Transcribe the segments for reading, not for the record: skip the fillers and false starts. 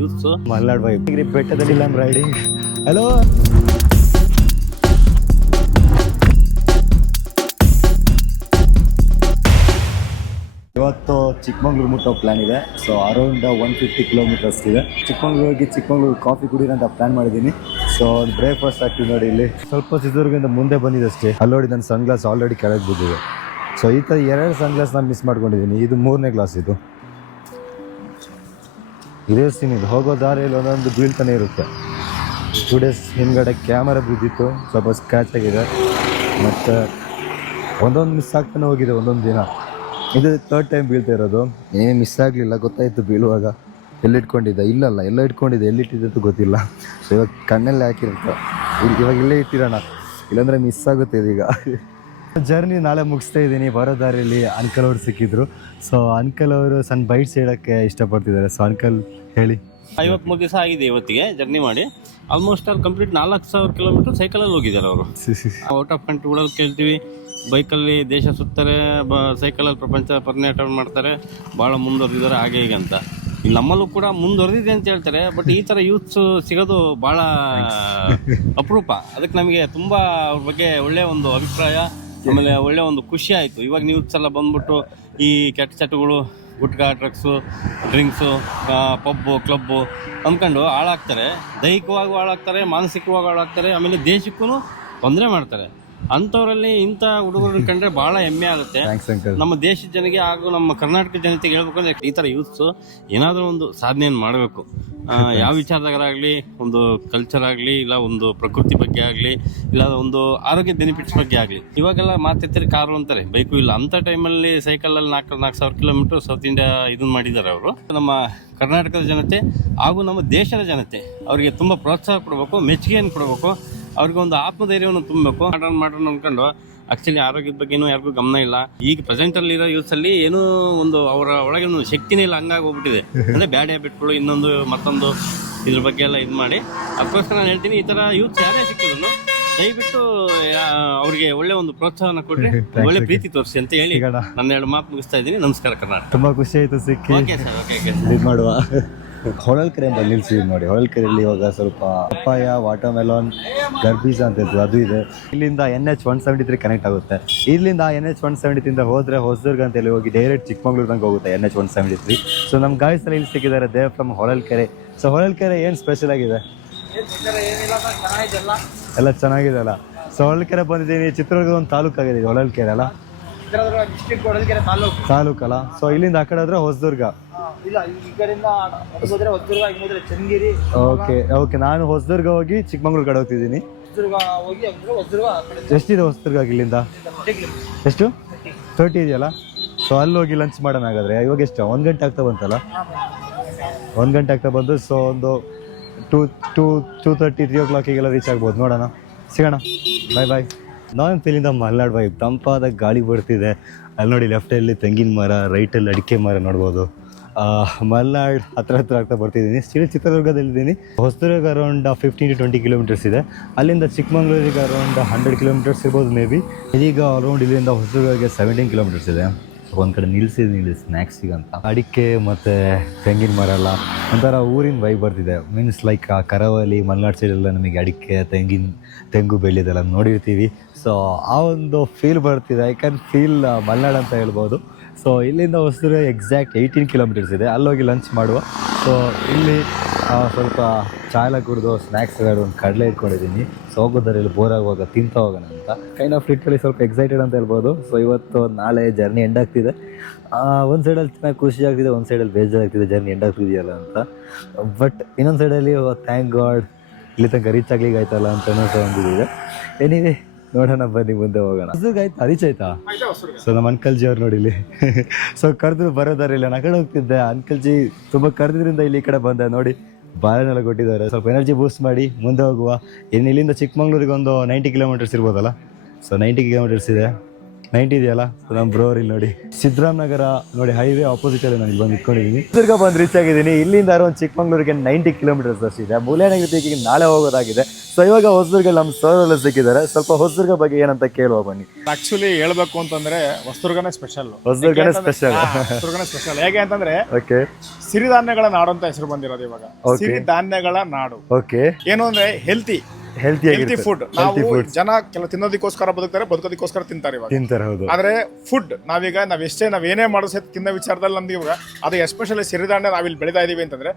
Youths Malnad vibe ಬೆಟ್ಟದಲ್ಲಿ riding. Hello, ಇವತ್ತು Chikmagalur ಮುಟ್ಟೋ plan ಇದೆ. ಸೊ ಅರೌಂಡ್ 150 ಕಿಲೋಮೀಟರ್ಸ್ ಇದೆ. ಚಿಕ್ಕಮಂಗ್ಳೂರು ಕಾಫಿ ಕುಡಿಯೋಣ ಅಂತ ಪ್ಲಾನ್ ಮಾಡಿದ್ದೀನಿ. ಸೊ ಒಂದು ಬ್ರೇಕ್ಫಾಸ್ಟ್ ಆಗ್ತೀವಿ ನೋಡಿ. ಇಲ್ಲಿ ಸ್ವಲ್ಪ ಚಿತ್ರದುರ್ಗದಿಂದ ಮುಂದೆ ಬಂದಿದೆ ಅಷ್ಟೇ. ಅಲ್ಲಿ ನೋಡಿ ನನ್ನ ಸನ್ ಗ್ಲಾಸ್ ಆಲ್ರೆಡಿ ಕೆಳಗೆ ಬಿದ್ದಿದೆ. ಸೊ ಈ ಥರ 2 ಸನ್ ಗ್ಲಾಸ್ ನಾನು ಮಿಸ್ ಮಾಡ್ಕೊಂಡಿದ್ದೀನಿ. ಇದು 3ನೇ ಗ್ಲಾಸ್. ಇದೇ ಸೀನ್. ಇದು ಹೋಗೋ ದಾರಿಯಲ್ಲಿ ಒಂದೊಂದು ಬೀಳ್ತಾನೆ ಇರುತ್ತೆ. 2 ಡೇಸ್ ಹಿಂದ್ಗಡೆ ಕ್ಯಾಮರಾ ಬಿದ್ದಿತ್ತು, ಸ್ವಲ್ಪ ಸ್ಕ್ರ್ಯಾಚ್ ಆಗಿದೆ. ಮತ್ತು ಒಂದೊಂದು ಮಿಸ್ ಆಗ್ತಾನೆ ಹೋಗಿದೆ ಒಂದೊಂದು ದಿನ. ಇದು 3rd ಟೈಮ್ ಬೀಳ್ತಾ ಇರೋದು. ಏನೇ ಮಿಸ್ ಆಗಲಿಲ್ಲ, ಗೊತ್ತಾಯಿತು ಬೀಳುವಾಗ. ಎಲ್ಲಿಟ್ಕೊಂಡಿದ್ದೆ? ಇಲ್ಲಲ್ಲ, ಎಲ್ಲ ಇಟ್ಕೊಂಡಿದ್ದೆ. ಎಲ್ಲಿಟ್ಟಿದ್ದು ಗೊತ್ತಿಲ್ಲ. ಸೊ ಇವಾಗ ಕಣ್ಣಲ್ಲಿ ಹಾಕಿರುತ್ತೆ. ಇವಾಗ ಇಲ್ಲೇ ಇಟ್ಟಿರೋಣ, ಇಲ್ಲಾಂದರೆ ಮಿಸ್ ಆಗುತ್ತೆ ಇದೀಗ. ಜರ್ನಿ ನಾಳೆ ಮುಗಿಸ್ತಾ ಇದ್ದೀನಿ. ಬರೋ ದಾರಿಯಲ್ಲಿ ಅಂಕಲ್ ಅವರು ಸಿಕ್ಕಿದ್ರು. ಸೊ ಅಂಕಲ್ ಅವರು ಸಣ್ಣ ಬೈಟ್ಸ್ ಹೇಳೋಕ್ಕೆ ಇಷ್ಟಪಡ್ತಿದ್ದಾರೆ. ಸೊ ಅಂಕಲ್ ಹೇಳಿ. 53 ದಿವಸ ಆಗಿದೆ ಇವತ್ತಿಗೆ ಜರ್ನಿ ಮಾಡಿ. ಆಲ್ಮೋಸ್ಟ್ ಅಲ್ಲಿ ಕಂಪ್ಲೀಟ್ 4000 ಕಿಲೋಮೀಟರ್ ಸೈಕಲಲ್ಲಿ ಹೋಗಿದ್ದಾರೆ ಅವರು. ಔಟ್ ಆಫ್ ಕಂಟ್ರಿ ಓಡೋದು ಕೇಳ್ತೀವಿ, ಬೈಕಲ್ಲಿ ದೇಶ ಸುತ್ತಾರೆ, ಸೈಕಲಲ್ಲಿ ಪ್ರಪಂಚ ಪರ್ಯಟನ ಮಾಡ್ತಾರೆ, ಭಾಳ ಮುಂದುವರೆದಿದ್ದಾರೆ ಹಾಗೆ ಹೀಗೆ ಅಂತ. ನಮ್ಮಲ್ಲೂ ಕೂಡ ಮುಂದುವರೆದಿದೆ ಅಂತ ಹೇಳ್ತಾರೆ. ಬಟ್ ಈ ಥರ ಯೂತ್ಸ್ ಸಿಗೋದು ಭಾಳ ಅಪರೂಪ. ಅದಕ್ಕೆ ನಮಗೆ ತುಂಬ ಅವ್ರ ಬಗ್ಗೆ ಒಳ್ಳೆಯ ಒಂದು ಅಭಿಪ್ರಾಯ, ಆಮೇಲೆ ಒಳ್ಳೆಯ ಒಂದು ಖುಷಿ ಆಯಿತು. ಇವಾಗ ಯೂತ್ಸ್ ಎಲ್ಲ ಬಂದ್ಬಿಟ್ಟು ಈ ಕೆಟ್ಟ ಚಟಗಳು, gutka, drugs, drinks, pub, club ಅಂದ್ಕೊಂಡು ಹಾಳಾಗ್ತಾರೆ. ದೈಹಿಕವಾಗಿ ಹಾಳಾಗ್ತಾರೆ, ಮಾನಸಿಕವಾಗಿ ಹಾಳಾಗ್ತಾರೆ, ಆಮೇಲೆ ದೇಶಕ್ಕೂ ತೊಂದರೆ ಮಾಡ್ತಾರೆ. ಅಂಥವರಲ್ಲಿ ಇಂಥ ಹುಡುಗರನ್ನ ಕಂಡ್ರೆ ಭಾಳ ಹೆಮ್ಮೆ ಆಗುತ್ತೆ. ನಮ್ಮ ದೇಶದ ಜನಗೆ ಹಾಗೂ ನಮ್ಮ ಕರ್ನಾಟಕ ಜನತೆಗೆ ಹೇಳ್ಬೇಕಂದ್ರೆ ಈ ಥರ ಯೂತ್ಸು ಏನಾದರೂ ಒಂದು ಸಾಧನೆಯನ್ನು ಮಾಡಬೇಕು. ಯಾವ ವಿಚಾರದಾಗರಾಗಲಿ, ಒಂದು ಕಲ್ಚರ್ ಆಗಲಿ, ಇಲ್ಲ ಒಂದು ಪ್ರಕೃತಿ ಬಗ್ಗೆ ಆಗಲಿ, ಇಲ್ಲ ಒಂದು ಆರೋಗ್ಯ ಬೆನಿಫಿಟ್ಸ್ ಬಗ್ಗೆ ಆಗಲಿ. ಇವಾಗೆಲ್ಲ ಮಾತೆತ್ತರಿ ಕಾರು ಅಂತಾರೆ, ಬೈಕು ಇಲ್ಲ. ಅಂಥ ಟೈಮಲ್ಲಿ ಸೈಕಲಲ್ಲಿ 4,000 ಕಿಲೋಮೀಟರ್ ಸೌತ್ ಇಂಡಿಯಾ ಇದನ್ನು ಮಾಡಿದ್ದಾರೆ ಅವರು. ನಮ್ಮ ಕರ್ನಾಟಕದ ಜನತೆ ಹಾಗೂ ನಮ್ಮ ದೇಶದ ಜನತೆ ಅವರಿಗೆ ತುಂಬ ಪ್ರೋತ್ಸಾಹ ಕೊಡಬೇಕು, ಮೆಚ್ಚುಗೆಯನ್ನು ಕೊಡಬೇಕು, ಅವ್ರಿಗೊಂದು ಆತ್ಮಧೈರ್ಯವನ್ನು ತುಂಬಬೇಕು. ಮಾಡೋಣ ಅಂದ್ಕೊಂಡು ಆಕ್ಚುಲಿ ಆರೋಗ್ಯದ ಬಗ್ಗೆನೂ ಯಾರಿಗೂ ಗಮನ ಇಲ್ಲ. ಈಗ ಪ್ರೆಸೆಂಟಲ್ಲಿ ಇರೋ ಯೂತ್ಸಲ್ಲಿ ಏನೂ ಒಂದು ಅವರ ಒಳಗೆ ಒಂದು ಶಕ್ತಿನೇ ಇಲ್ಲ, ಹಂಗಾಗಿ ಹೋಗ್ಬಿಟ್ಟಿದೆ. ಅಂದರೆ ಬ್ಯಾಡ್ ಹ್ಯಾಬಿಟ್ಗಳು, ಇನ್ನೊಂದು ಮತ್ತೊಂದು ಇದ್ರ ಬಗ್ಗೆ ಎಲ್ಲ ಇದು ಮಾಡಿ. ಅದಕ್ಕೋಸ್ಕರ ನಾನು ಹೇಳ್ತೀನಿ, ಈ ಥರ ಯೂತ್ಸ್ ಯಾರೇ ಸಿಕ್ಕಿದ್ರು ದಯವಿಟ್ಟು ಅವ್ರಿಗೆ ಒಳ್ಳೆ ಒಂದು ಪ್ರೋತ್ಸಾಹನ ಕೊಡ್ರಿ, ಒಳ್ಳೆ ಪ್ರೀತಿ ತೋರಿಸಿ ಅಂತ ಹೇಳಿ ನನ್ನ 2 ಮಾತು ಮುಗಿಸ್ತಾ ಇದ್ದೀನಿ. ನಮಸ್ಕಾರ ಕರ್ನಾಟಕ. ತುಂಬ ಖುಷಿ ಆಯಿತು ಸಿಕ್ಕಿ. Okay sir, okay. ಇದು ಮಾಡುವ ಹೊಳಲ್ಕೆರೆ ಅಂತ ನಿಲ್ಸಿದ್ವಿ ನೋಡಿ. ಹೊಳಲ್ಕೆರೆಯಲ್ಲಿ ಇವಾಗ ಸ್ವಲ್ಪ ಪಪ್ಪಾಯ, ವಾಟರ್ಮೆಲಾನ್, ಗರ್ಬೀಜ ಅಂತ ಇತ್ತು, ಅದು ಇದೆ. ಇಲ್ಲಿಂದ NH173 ಕನೆಕ್ಟ್ ಆಗುತ್ತೆ. ಇಲ್ಲಿಂದ NH173 ಹೋದರೆ ಹೊಸದುರ್ಗ ಅಂತೇಳಿ ಹೋಗಿ ಡೈರೆಕ್ಟ್ ಚಿಕ್ಕಮಂಗ್ಳೂರು ತನಕ ಹೋಗುತ್ತೆ NH173. ಸೊ ನಮ್ಮ ಗಾಯ್ಸ್ ಎಲ್ಲ ಇಲ್ಲಿ ಸಿಕ್ಕಿದ್ದಾರೆ, they from Holalkere. So Holalkere ಏನು ಸ್ಪೆಷಲ್ ಆಗಿದೆ? ಎಲ್ಲ ಚೆನ್ನಾಗಿದೆ ಅಲ್ಲ. ಸೊ ಹೊಳಲ್ಕೆರೆ ಬಂದಿದ್ದೀನಿ. ಚಿತ್ರದುರ್ಗದ ಒಂದು ತಾಲೂಕಾಗಿದೆ ಹೊಳಲ್ಕೆರೆ ಅಲ್ಲ, ತಾಲೂಕಲ್ಲ. ಸೊ ಇಲ್ಲಿಂದ ಆ ಕಡೆ ಹೋದ್ರೆ ಹೊಸದುರ್ಗ. ಓಕೆ. ನಾನು ಹೊಸದುರ್ಗ ಹೋಗಿ ಚಿಕ್ಕಮಂಗ್ಳೂರು ಕಡೆ ಹೋಗ್ತಿದ್ದೀನಿ. ಎಷ್ಟಿದೆ ಹೊಸದುರ್ಗ ಇಲ್ಲಿಂದ? ಎಷ್ಟು? 30 ಇದೆಯಲ್ಲ. ಸೊ ಅಲ್ಲಿ ಹೋಗಿ ಲಂಚ್ ಮಾಡೋಣ ಹಾಗಾದ್ರೆ. ಇವಾಗ ಎಷ್ಟು? 1 ಗಂಟೆ ಆಗ್ತಾ ಬಂತಲ್ಲ, 1 ಗಂಟೆ ಆಗ್ತಾ ಬಂದು. ಸೊ ಒಂದು 2:30, 3 o'clock ರೀಚ್ ಆಗ್ಬೋದು. ನೋಡೋಣ, ಸಿಗೋಣ. ಬಾಯ್. ನಾನು ಇಲ್ಲಿಂದ ಮಲ್ನಾಡ್ ವೈಬ್. ತಂಪಾದ ಗಾಳಿ ಬರ್ತಿದೆ. ಅಲ್ಲಿ ನೋಡಿ, ಲೆಫ್ಟಲ್ಲಿ ತೆಂಗಿನ ಮರ, ರೈಟಲ್ಲಿ ಅಡಿಕೆ ಮರ ನೋಡ್ಬೋದು. ಮಲ್ನಾಡ್ ಹತ್ರ ಆಗ್ತಾ ಬರ್ತಿದ್ದೀನಿ. ಸ್ಟಿಲ್ ಚಿತ್ರದುರ್ಗದಲ್ಲಿದ್ದೀನಿ. ಹೊಸದುರ್ಗ ಅರೌಂಡ್ 15 to 20 ಕಿಲೋಮೀಟರ್ಸ್ ಇದೆ. ಅಲ್ಲಿಂದ ಚಿಕ್ಕಮಂಗ್ಳೂರಿಗೆ ಅರೌಂಡ್ 100 ಕಿಲೋಮೀಟರ್ಸ್ ಇರ್ಬೋದು ಮೇ ಬಿ. ಇದೀಗ ಅರೌಂಡ್ ಇಲ್ಲಿಂದ ಹೊಸದುರ್ಗಕ್ಕೆ 17 ಕಿಲೋಮೀಟರ್ಸ್ ಇದೆ. ಒಂದು ಕಡೆ ನಿಲ್ಲಿಸಿದ್ದೀನಿ ಸ್ನ್ಯಾಕ್ಸಿಗಂತ. ಅಡಿಕೆ ಮತ್ತು ತೆಂಗಿನ ಮರ ಎಲ್ಲ ಒಂಥರ ಊರಿನ ವೈಬ್ ಬರ್ತಿದೆ. ಮೀನ್ಸ್ ಲೈಕ್ ಆ ಕರಾವಳಿ, ಮಲ್ನಾಡ್ ಸೈಡೆಲ್ಲ ನಮಗೆ ಅಡಿಕೆ, ತೆಂಗು ಬೆಳೆಯೋದೆಲ್ಲ ನೋಡಿರ್ತೀವಿ. ಸೊ ಆ ಒಂದು ಫೀಲ್ ಬರ್ತಿದೆ. ಐ ಕ್ಯಾನ್ ಫೀಲ್ ಮಲ್ನಾಡ್ ಅಂತ ಹೇಳ್ಬೋದು. ಸೊ ಇಲ್ಲಿಂದ ಹೊಸದುರ್ಗ ಎಕ್ಸಾಕ್ಟ್ 18 ಕಿಲೋಮೀಟರ್ಸ್ ಇದೆ. ಅಲ್ಲೋಗಿ ಲಂಚ್ ಮಾಡುವ. ಸೊ ಇಲ್ಲಿ ಸ್ವಲ್ಪ ಚಾಯ್ ಎಲ್ಲ ಕುಡಿದು ಸ್ನ್ಯಾಕ್ಸ್ ಒಂದು ಕಡಲೆ ಇಟ್ಕೊಂಡಿದ್ದೀನಿ. ಸೊ ಹೋಗೋದರಲ್ಲಿ ಬೋರ್ ಆಗುವಾಗ ತಿಂತಾ ಹೋಗೋಣ ಅಂತ ಕೈಂಡ್ ಆಫ್ ಲಿಟ್ರಲಿ ಸ್ವಲ್ಪ ಎಕ್ಸೈಟೆಡ್ ಅಂತ ಹೇಳ್ಬೋದು. ಸೊ ಇವತ್ತು ನಾಳೆ ಜರ್ನಿ ಎಂಡ್ ಆಗ್ತಿದೆ. ಒಂದು ಸೈಡಲ್ಲಿ ಚೆನ್ನಾಗಿ ಖುಷಿ ಆಗ್ತಿದೆ, ಒಂದು ಸೈಡಲ್ಲಿ ಬೇಜಾರಾಗ್ತಿದೆ ಜರ್ನಿ ಎಂಡ್ ಆಗ್ತಿದೆಯಲ್ಲ ಅಂತ. ಬಟ್ ಇನ್ನೊಂದು ಸೈಡಲ್ಲಿ ಥ್ಯಾಂಕ್ ಗಾಡ್ ಇಲ್ಲಿ ತನಕ ರೀಚ್ ಆಗ್ಲಿಕ್ಕೆ ಆಯ್ತಲ್ಲ ಅಂತ ಒಂದಿದೆ. ಎನಿವೆ ನೋಡೋಣ, ಬನ್ನಿ ಮುಂದೆ ಹೋಗೋಣ. ಆಯ್ತಾ ರೀಚ್ ಆಯ್ತಾ? ಸೊ ನಮ್ಮ ಅಂಕಲ್ ಜಿ ಅವ್ರು ನೋಡಿಲಿ. ಸೊ ಕರೆದ್ರು ಬರೋದಾರಿಲ್ಲ, ನಾನು ಆ ಕಡೆ ಹೋಗ್ತಿದ್ದೆ. ಅಂಕಲ್ ಜಿ ತುಂಬ ಕರೆದ್ರಿಂದ ಇಲ್ಲಿ ಈ ಕಡೆ ಬಂದೆ ನೋಡಿ. ಬಾಳೆನೆಲ್ಲ ಕೊಟ್ಟಿದ್ದಾರೆ. ಸ್ವಲ್ಪ ಎನರ್ಜಿ ಬೂಸ್ಟ್ ಮಾಡಿ ಮುಂದೆ ಹೋಗುವ. ಇನ್ನು ಇಲ್ಲಿಂದ ಚಿಕ್ಕಮಂಗ್ಳೂರಿಗೆ ಒಂದು 90 ಕಿಲೋಮೀಟರ್ಸ್ ಇರ್ಬೋದಲ್ಲ. ಸೊ 90 ಕಿಲೋಮೀಟರ್ಸ್ ಇದೆ. 90 ಇದೆಯಲ್ಲ ನಮ್ಮ ಬ್ರೋರ್ ಇಲ್ಲಿ ನೋಡಿ ಸಿದ್ದರಾಮನಗರ ನೋಡಿ ಹೈವೇ ಆಪೋಸಿಟ್ ಅಲ್ಲಿ ನಾನು ಇಲ್ಲಿ ಬಂದು ನಿಂತ್ಕೊಂಡಿದ್ದೀನಿ. ಹೊಸದುರ್ಗ ಬಂದು ರೀಚ್ ಆಗಿದ್ದೀನಿ. ಇಲ್ಲಿಂದ ಅರೌಂಡ್ ಚಿಕ್ಕಮಂಗ್ಳೂರಿಗೆ 90 ಕಿಲೋಮೀಟರ್ಸ್ ಅಷ್ಟಿದೆ. ಮುಳ್ಳಯ್ಯನಗಿರಿಗೆ ನಾಳೆ ಹೋಗೋದಾಗಿದೆ. ಸೊ ಇವಾಗ ಹೊಸದುರ್ಗ ನಮ್ಮ ಸರ್ ಎಲ್ಲ ಸಿಕ್ಕಿದ್ದಾರೆ. ಸ್ವಲ್ಪ ಹೊಸದುರ್ಗ ಬಗ್ಗೆ ಏನಂತ ಕೇಳುವ ಬನ್ನಿ. ಆಕ್ಚುಲಿ ಹೇಳ್ಬೇಕು ಅಂತಂದ್ರೆ ಹೊಸದುರ್ಗನೇ ಸ್ಪೆಷಲ್. ಹೊಸದುರ್ಗನೇ ಸ್ಪೆಷಲ್. ಹೊಸದುರ್ಗನೇ ಸ್ಪೆಷಲ್ ಹೇಗೆ ಅಂತಂದ್ರೆ ಓಕೆ ಸಿರಿಧಾನ್ಯಗಳ ನಾಡು ಅಂತ ಹೆಸರು ಬಂದಿರೋದು ಇವಾಗ. ಸಿರಿಧಾನ್ಯಗಳ ನಾಡು ಓಕೆ ಏನು ಅಂದ್ರೆ ಹೆಲ್ತಿ ಹೆಲ್ತಿ ಫುಡ್. ನಾವು ಜನ ಕೆಲ ತಿನ್ನೋದಕ್ಕೋಸ್ಕರ ಬದುಕ್ತಾರೆ, ಬದುಕೋದಕ್ಕೋಸ್ಕರ ತಿಂತಾರೆ ಇವಾಗ. ತಿಂತಾರೆ ಹೌದು. ಆದ್ರೆ ಫುಡ್ ನಾವೇನೇ ಮಾಡೋ ತಿನ್ನೋ ವಿಚಾರದಲ್ಲಿ ನಮ್ಗೆ ಇವಾಗ ಅದು ಎಸ್ಪೆಷಲಿ ಸಿರಿಧಾನ್ಯ ನಾವಿಲ್ಲಿ ಬೆಳೀತಾ ಇದೀವಿ ಅಂತಂದ್ರೆ